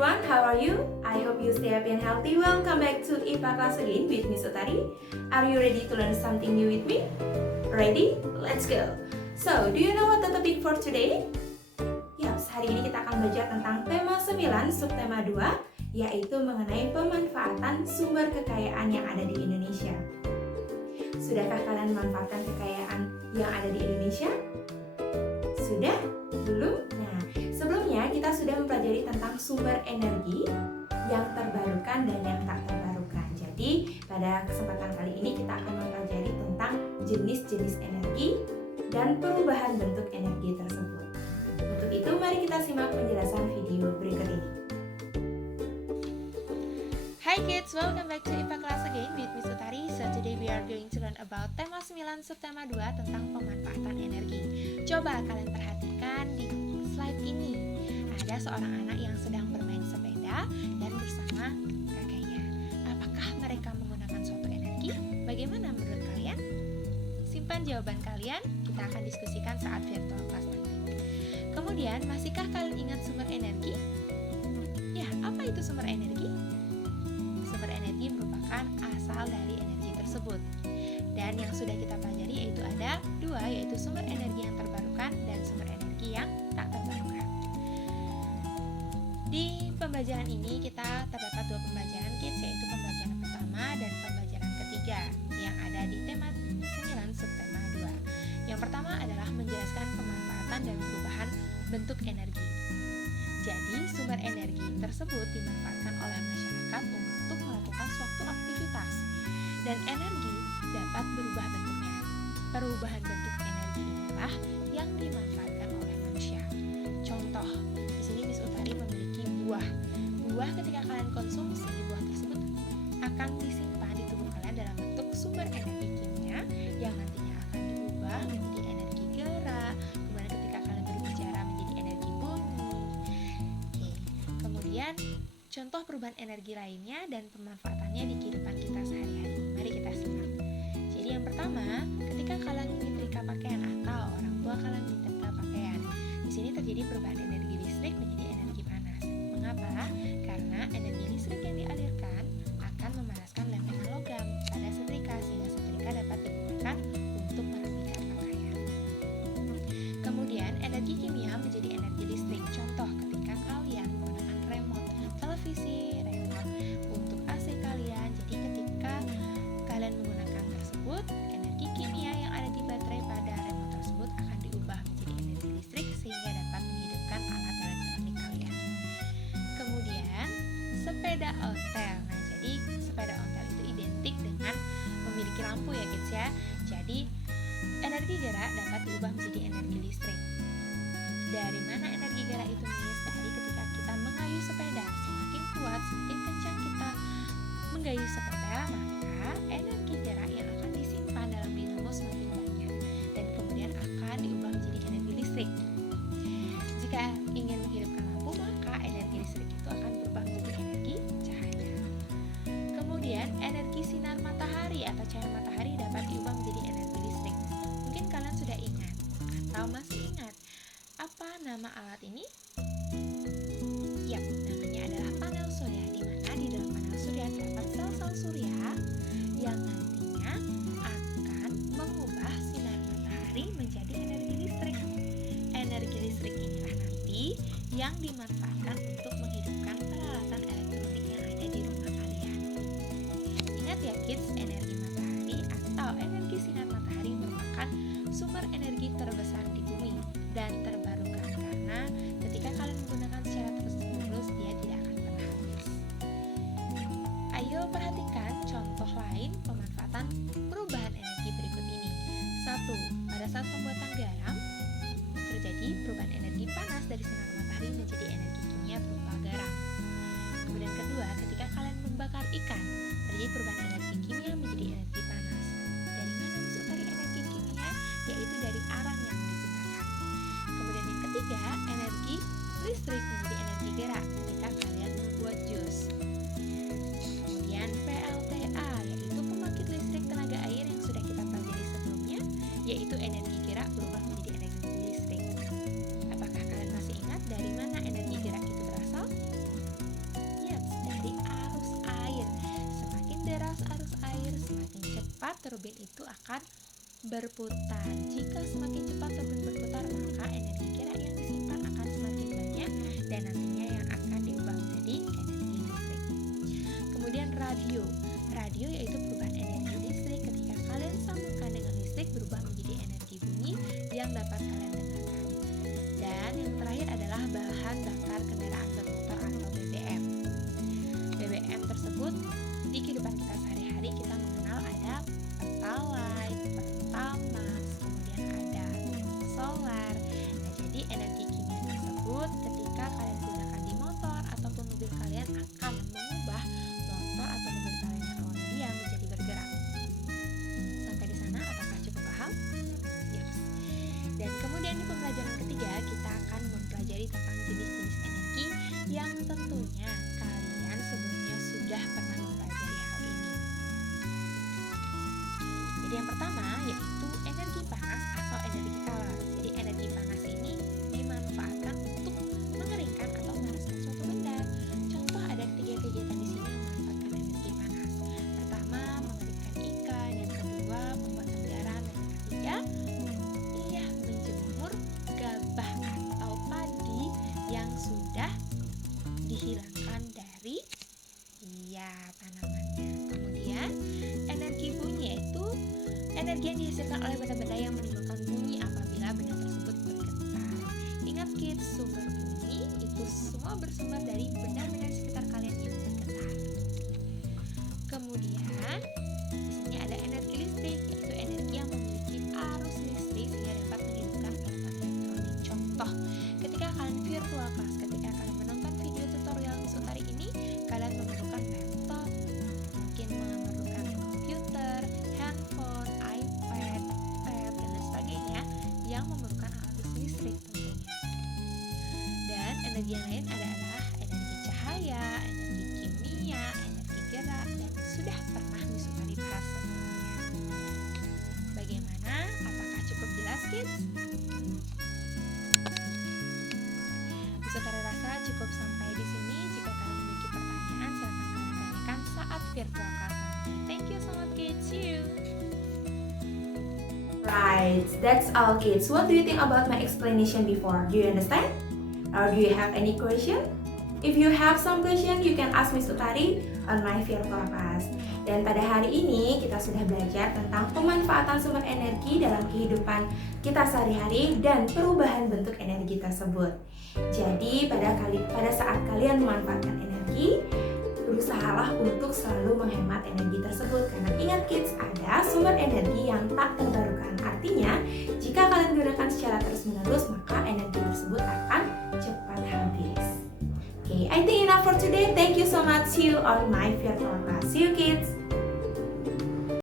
everyone, how are you? I hope you stay happy and healthy. Welcome back to IPA class again with Miss Utari. Are you ready to learn something new with me? Ready? Let's go. So, do you know what the topic for today? Yaps, hari ini kita akan belajar tentang tema 9 subtema 2, yaitu mengenai pemanfaatan sumber kekayaan yang ada di Indonesia. Sudahkah kalian memanfaatkan kekayaan yang ada di Indonesia? Sudah? Belum? Nah, sebelumnya kita sudah mempelajari tentang sumber energi yang terbarukan dan yang tak terbarukan. Jadi, pada kesempatan kali ini kita akan mempelajari tentang jenis-jenis energi dan perubahan bentuk energi tersebut. Untuk itu, mari kita simak penjelasan video berikut ini. Hi kids, welcome back to IPA class again with Miss Utari. So today we are going to learn about tema 9 subtema 2 tentang pemanfaatan energi. Coba kalian perhatikan di slide ini. Ada seorang anak yang sedang bermain sepeda dan bersama kakeknya. Apakah mereka menggunakan suatu energi? Bagaimana menurut kalian? Simpan jawaban kalian, kita akan diskusikan saat virtual class nanti. Kemudian, masihkah kalian ingat sumber energi? Ya, apa itu sumber energi? Sumber energi merupakan asal dari energi tersebut. Dan yang sudah kita pelajari yaitu ada dua, yaitu sumber energi yang terbarukan dan sumber energi yang tak terbarukan. Di pembelajaran ini kita terdapat dua pembelajaran kids, yaitu pembelajaran pertama dan pembelajaran ketiga yang ada di tema 9 subtema 2. Yang pertama adalah menjelaskan pemanfaatan dan perubahan bentuk energi. Jadi, sumber energi tersebut dimanfaatkan oleh masyarakat untuk melakukan suatu aktivitas, dan energi dapat berubah bentuknya. Perubahan bentuk energi inilah yang dimanfaatkan oleh manusia. Contoh, di sini Miss Utari memiliki buah. Buah ketika kalian konsumsi, buah tersebut akan disimpan di tubuh kalian dalam bentuk sumber energi kimia yang nantinya akan diubah menjadi energi gerak. Kemudian ketika kalian berbicara menjadi energi bunyi. Kemudian contoh perubahan energi lainnya dan pemanfaatannya di kehidupan kita sehari-hari. Mari kita simak. Jadi yang pertama, ketika kalian menyetrika pakaian atau orang tua kalian menyetrika pakaian, di sini terjadi perubahan energi listrik menjadi energi panas. Mengapa? Karena energi listrik yang dialirkan akan memanaskan lempengan logam pada setrika sehingga setrika dapat digunakan untuk merapikan pakaian. Kemudian energi kimia menjadi energi listrik. Contoh, ketika kalian menggunakan remote televisi, remote untuk AC kalian. Jadi ketika kalian menggunakan tersebut, energi kimia yang ada di baterai pada remote tersebut akan diubah menjadi energi listrik sehingga dapat menghidupkan alat elektronik kalian. Kemudian sepeda ontel. Nah, jadi sepeda ontel itu identik dengan memiliki lampu ya kids ya. Jadi energi gerak dapat diubah menjadi energi listrik. Dari mana energi gerak itu Miss? Dari ketika kita mengayuh sepeda, semakin kuat, semakin kencang kita mengayuh sepeda, maka energi gerak yang akan disimpan dalam dinamo semakin banyak dan kemudian akan diubah menjadi energi listrik. Jika ingin menghidupkan lampu, maka energi listrik itu akan berubah menjadi energi cahaya. Kemudian energi sinar matahari atau cahaya matahari dapat diubah menjadi energi listrik. Mungkin kalian sudah ingat atau masih ingat apa nama alat ini? Yap, namanya adalah panel surya, di mana di dalam panel surya terdapat sel-sel surya yang nantinya akan mengubah sinar matahari menjadi energi listrik. Energi listrik inilah nanti yang dimanfaatkan untuk menghidupkan peralatan elektronik yang ada di rumah kalian. Ingat ya kids, energi matahari atau energi sinar matahari merupakan sumber energi terbesar di bumi dan terbarukan karena ketika kalian menggunakan secara terus-menerus dia tidak akan pernah habis. Ayo perhatikan contoh lain pemanfaatan perubahan energi berikut ini. 1. Pada saat pembuatan garam terjadi perubahan energi panas dari sinar matahari menjadi energi kimia berupa garam. Kemudian kedua, ketika kalian membakar ikan terjadi perubahan energi kimia menjadi energi panas. Dari mana disukari energi kimia? Yaitu dari arang yang digunakan. Kemudian yang ketiga, energi listrik menjadi energi gerak ketika kalian membuat jus. Kemudian PLTA, yaitu pembangkit listrik tenaga air yang sudah kita pelajari sebelumnya, yaitu energi gerak berubah menjadi energi listrik. Apakah kalian masih ingat dari mana energi gerak itu berasal? cepat, turbin itu akan berputar. Jika semakin cepat turbin berputar, maka energi gerak yang disimpan akan semakin banyak dan nantinya yang akan diubah menjadi energi listrik. Kemudian radio yaitu perubahan energi listrik ketika kalian sambungkan dengan listrik berubah menjadi energi bunyi yang dapat kalian dengarkan. Dan yang terakhir adalah bahan bakar kendaraan bermotor atau BBM. BBM tersebut di kehidupan kita sehari-hari kita mengenal ada Pertalite, Pertamax, kemudian ada solar. Nah, jadi energi kimia tersebut ketika kalian gunakan di motor ataupun mobil kalian akan mengubah motor atau mobil kalian yang awalnya diam menjadi bergerak. Sampai di sana apakah cukup paham? Yes. Dan kemudian di pembelajaran ketiga kita akan mempelajari tentang jenis-jenis energi yang tentunya kalian sebelumnya sudah pernah mempelajari hal ini. Jadi yang pertama yaitu energi panas atau energi kalor. Jadi energi panas ini dimanfaatkan untuk mengeringkan atau memanaskan suatu benda. Contoh ada ketiga kegiatan di sini yang memanfaatkan energi panas. Pertama, mengeringkan ikan. Yang kedua, pembuatan garam. Dan yang ketiga, menjemur gabah atau padi yang sudah dihilangkan dari tanamannya. Kemudian energi bunyi yaitu energi yang dihasilkan oleh benda-benda yang menimbulkan bunyi apabila benda tersebut bergetar. Ingat kids, sumber bunyi itu semua bersumber dari benda-benda di sekitar kalian yang bergetar. Kemudian di sini ada energi listrik, yaitu energi yang memiliki arus listrik sehingga dapat menghidupkan peralatan elektronik. Contoh, ketika kalian virtual class, ketika kalian menonton video tutorial Miss Utari ini, kalian memerlukan laptop, mungkin memerlukan komputer, handphone, iPad, tab, dan lain sebagainya yang memerlukan alat listrik tentunya. Dan energi yang lain adalah energi cahaya, energi kimia, energi gerak, dan sudah pernah Miss Utari bahas sebelumnya. Bagaimana? Apakah cukup jelas, kids? Miss Utari rasa cukup sampai di sini. Jika kalian memiliki pertanyaan, silakan kalian tanyakan saat virtual class nanti. Thank you so much, kids. See you. Right, that's all kids. What do you think about my explanation before? Do you understand? Or do you have any question? If you have some question, you can ask Miss Utari on my virtual class. Dan pada hari ini kita sudah belajar tentang pemanfaatan sumber energi dalam kehidupan kita sehari-hari dan perubahan bentuk energi tersebut. Jadi pada saat kalian memanfaatkan energi, berusahalah untuk selalu menghemat energi tersebut. Karena ingat kids, ada sumber energi yang tak terbarukan. Artinya, jika kalian gunakan secara terus-menerus, maka energi tersebut akan cepat habis. Okay, I think enough for today. Thank you so much. See you on my virtual class. See you kids.